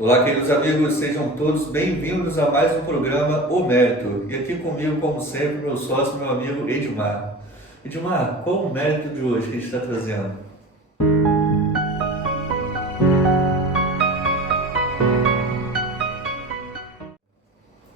Olá, queridos amigos, sejam todos bem-vindos a mais um programa O Mérito. E aqui comigo, como sempre, meu sócio, meu amigo Edmar. Edmar, qual o mérito de hoje que a gente está trazendo?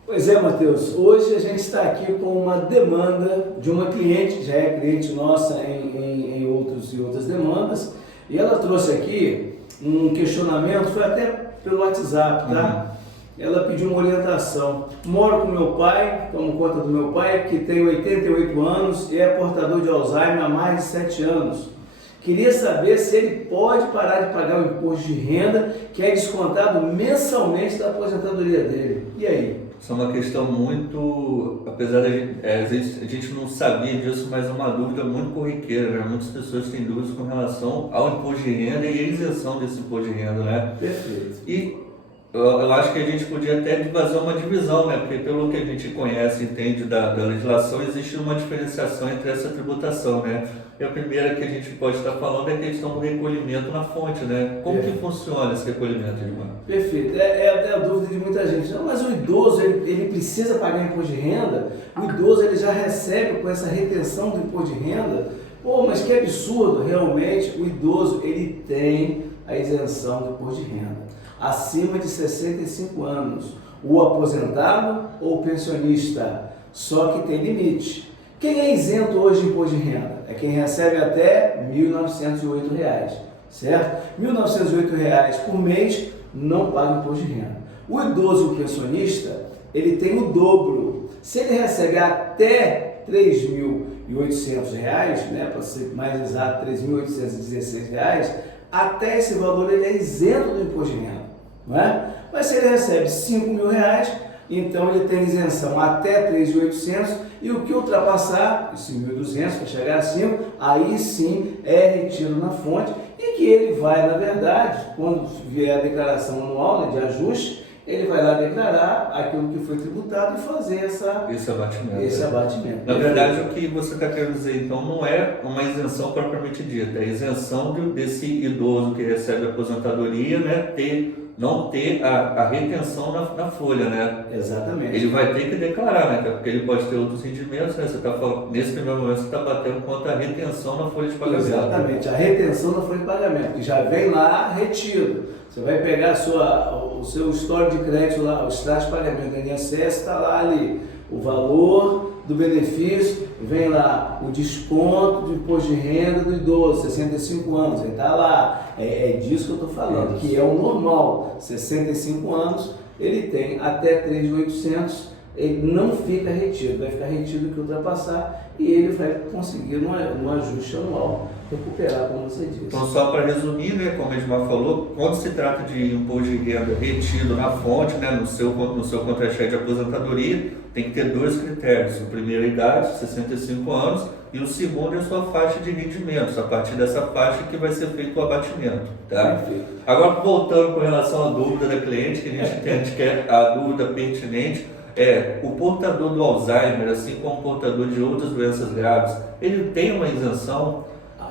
Pois é, Matheus, hoje a gente está aqui com uma demanda de uma cliente, que já é cliente nossa em outras demandas, e ela trouxe aqui um questionamento, foi até pelo WhatsApp, tá? Ela pediu uma orientação. Moro com meu pai, tomo conta do meu pai, que tem 88 anos e é portador de Alzheimer há mais de 7 anos. Queria saber se ele pode parar de pagar o imposto de renda, que é descontado mensalmente da aposentadoria dele. E aí? Isso é uma questão muito, apesar de a gente não sabia disso, mas é uma dúvida muito corriqueira, né? Muitas pessoas têm dúvidas com relação ao imposto de renda e a isenção desse imposto de renda, né? Perfeito. E eu acho que a gente podia até fazer uma divisão, né? Porque pelo que a gente conhece e entende da legislação, existe uma diferenciação entre essa tributação, né? E a primeira que a gente pode estar falando é a questão do recolhimento na fonte, né? Como que funciona esse recolhimento, Edmar? Perfeito. É a dúvida de muita gente. Não, mas o idoso, ele precisa pagar imposto de renda? O idoso, ele já recebe com essa retenção do imposto de renda? Pô, mas que absurdo, realmente, o idoso, ele tem a isenção do imposto de renda. Acima de 65 anos, o aposentado ou o pensionista, só que tem limite. Quem é isento hoje de imposto de renda? É quem recebe até R$ 1.908, certo? R$ 1.908 por mês não paga imposto de renda. O idoso ou pensionista, ele tem o dobro. Se ele recebe até R$ 3.800, né, para ser mais exato, R$ 3.816, até esse valor ele é isento do imposto de renda, não é? Mas se ele recebe R$ 5.000, então ele tem isenção até 3.800 e o que ultrapassar, esse 1.200 para chegar acima, aí sim é retido na fonte e que ele vai, na verdade, quando vier a declaração anual, né, de ajuste, ele vai lá declarar aquilo que foi tributado e fazer esse abatimento. Na verdade, o que você está querendo dizer, então, não é uma isenção propriamente dita, é a isenção desse idoso que recebe a aposentadoria, né, não ter a retenção na folha, né? Exatamente. Ele vai ter que declarar, né? Porque ele pode ter outros rendimentos, né? Você tá falando, nesse primeiro momento você está batendo contra a retenção na folha de pagamento. Exatamente, a retenção na folha de pagamento, que já vem lá retido. Você vai pegar o seu histórico de crédito lá, o extrato de pagamento do INSS, está lá ali, o valor do benefício, vem lá o desconto do imposto de renda do idoso, 65 anos, ele está lá, é disso que eu estou falando, que é o normal, 65 anos, ele tem até 3.800, ele não fica retido, vai ficar retido o que ultrapassar e ele vai conseguir no ajuste anual recuperar, como você disse. Então, só para resumir, né, como a Edmar falou, quando se trata de imposto de renda retido na fonte, né, no seu contra-cheque de aposentadoria, tem que ter dois critérios. O primeiro, a idade, 65 anos, e o segundo é a sua faixa de rendimentos, a partir dessa faixa que vai ser feito o abatimento. Tá? Perfeito. Agora, voltando com relação à dúvida da cliente, que a gente quer a dúvida pertinente, o portador do Alzheimer, assim como o portador de outras doenças graves, ele tem uma isenção?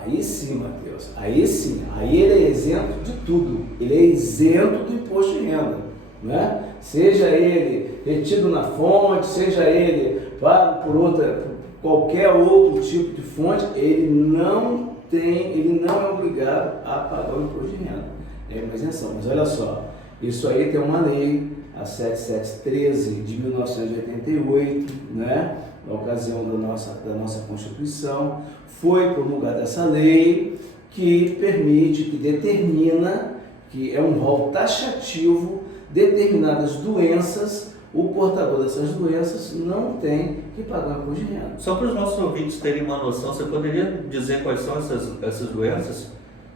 Aí sim, Matheus, aí sim, aí ele é isento de tudo, ele é isento do imposto de renda, né? Seja ele retido na fonte, seja ele pago por qualquer outro tipo de fonte, ele não é obrigado a pagar o imposto de renda, é uma isenção. Mas olha só, isso aí tem uma lei, a 7713 de 1988, né? Na ocasião da nossa Constituição, foi promulgada essa lei que permite, que determina, que é um rol taxativo, determinadas doenças, o portador dessas doenças não tem que pagar imposto de renda. Só para os nossos ouvintes terem uma noção, você poderia dizer quais são essas doenças?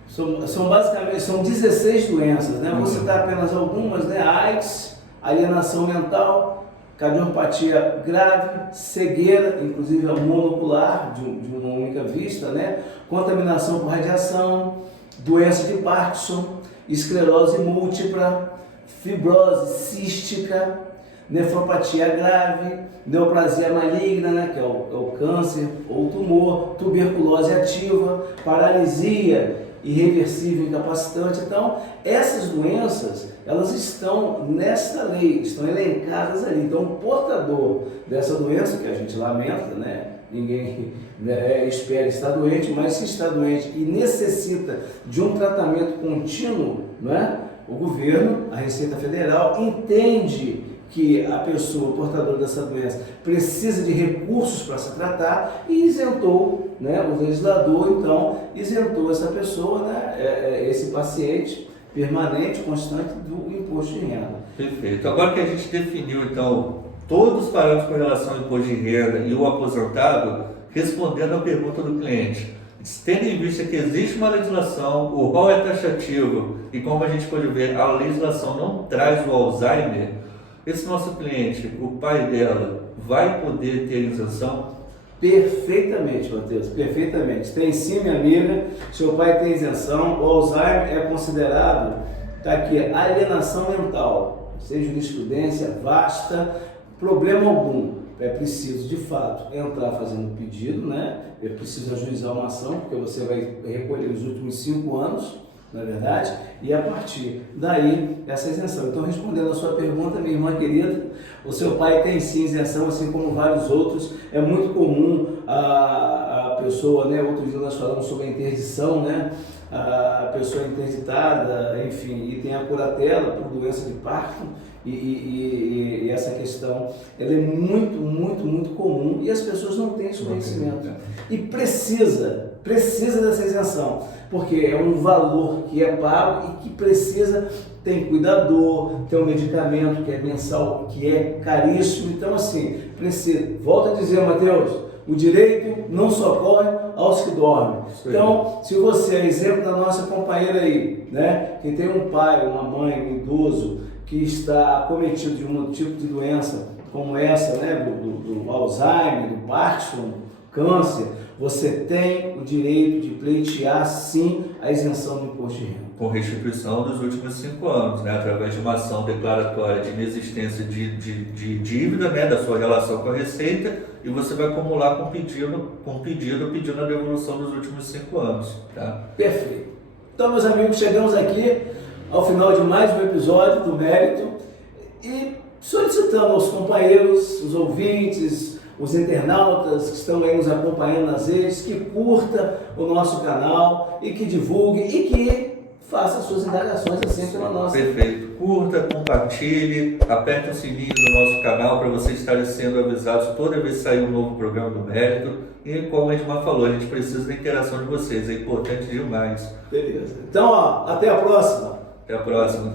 São basicamente 16 doenças, né? Vou citar apenas algumas, né? AIDS, alienação mental, cardiopatia grave, cegueira, inclusive a monocular, de uma única vista, né? Contaminação por radiação, doença de Parkinson, esclerose múltipla, fibrose cística, nefropatia grave, neoplasia maligna, né, que é o câncer ou tumor, tuberculose ativa, paralisia irreversível, incapacitante. Então, essas doenças, elas estão nesta lei, estão elencadas ali. Então, o portador dessa doença, que a gente lamenta, né? Ninguém espera estar doente, mas se está doente e necessita de um tratamento contínuo, não é? O governo, a Receita Federal, entende que a pessoa portadora dessa doença precisa de recursos para se tratar e isentou, né? O legislador, então, isentou essa pessoa, né? Esse paciente permanente, constante do imposto de renda. Perfeito. Agora que a gente definiu, então, todos os parâmetros com relação ao imposto de renda e o aposentado, respondendo à pergunta do cliente, tendo em vista que existe uma legislação, o rol é taxativo e, como a gente pode ver, a legislação não traz o Alzheimer, esse nosso cliente, o pai dela, vai poder ter isenção? Perfeitamente, Matheus, perfeitamente. Tem sim, minha amiga, seu pai tem isenção. O Alzheimer é considerado, está aqui, alienação mental, seja jurisprudência vasta, problema algum. É preciso, de fato, entrar fazendo um pedido, né? É preciso ajuizar uma ação, porque você vai recolher os últimos 5 anos, não é verdade? E a partir daí, essa isenção. Então, respondendo a sua pergunta, minha irmã querida, o seu pai tem sim isenção, assim como vários outros. É muito comum a pessoa, né? Outro dia nós falamos sobre a interdição, né? A pessoa é interditada, enfim, e tem a curatela por doença de Parkinson. E essa questão, ela é muito comum e as pessoas não têm esse conhecimento. E precisa dessa isenção, porque é um valor que é pago e que precisa, tem cuidador, tem um medicamento que é mensal, que é caríssimo. Então, assim, precisa. Volto a dizer, Matheus, o direito não socorre aos que dormem. Então, se você é exemplo da nossa companheira aí, né, que tem um pai, uma mãe, um idoso, que está acometido de um tipo de doença como essa, né, do Alzheimer, do Parkinson, câncer, você tem o direito de pleitear, sim, a isenção do imposto de renda. Com restituição dos últimos 5 anos, né, através de uma ação declaratória de inexistência de dívida, né, da sua relação com a Receita, e você vai acumular com pedido pedindo a devolução dos últimos 5 anos. Tá? Perfeito. Então, meus amigos, chegamos aqui ao final de mais um episódio do Mérito e solicitando aos companheiros, os ouvintes, os internautas que estão aí nos acompanhando nas redes, que curta o nosso canal e que divulgue e que faça suas indagações assim pela nossa. Perfeito. Curta, compartilhe, aperte o sininho do nosso canal para vocês estarem sendo avisados toda vez que sair um novo programa do Mérito. E como a Edmar falou, a gente precisa da interação de vocês, é importante demais. Beleza. Então, até a próxima. Até a próxima.